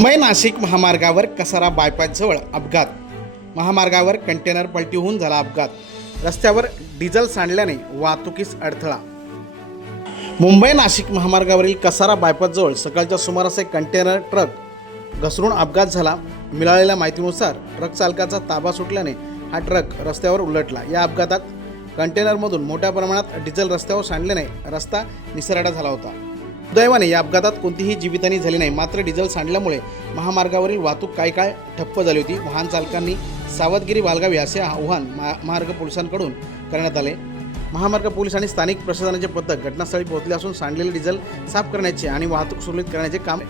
मुंबई नाशिक महामार्गावर कसारा बायपासजवळ अपघात. महामार्गावर कंटेनर पलटी होऊन झाला अपघात. रस्त्यावर डिझेल सांडल्याने वाहतुकीस अडथळा. मुंबई नाशिक महामार्गावरील कसारा बायपासजवळ सकाळच्या सुमारास एक कंटेनर ट्रक घसरून अपघात झाला. मिळालेल्या माहितीनुसार ट्रक चालकाचा ताबा सुटल्याने हा ट्रक रस्त्यावर उलटला. या अपघातात कंटेनरमधून मोठ्या प्रमाणात डिझेल रस्त्यावर सांडल्याने रस्ता निसरडा झाला होता. दैवाने या अपघातात कोणतीही जीवितहानी झाली नाही. मात्र डिझेल सांडल्यामुळे महामार्गावरील वाहतूक काही काळ ठप्प झाली होती. वाहन चालकांनी सावधगिरी बाळगावी असे आव्हान महामार्ग पोलिसांकडून करण्यात आले. महामार्ग पोलीस आणि स्थानिक प्रशासनाचे पथक घटनास्थळी पोहोचले असून सांडलेले डिझेल साफ करण्याचे आणि वाहतूक सुरळीत करण्याचे काम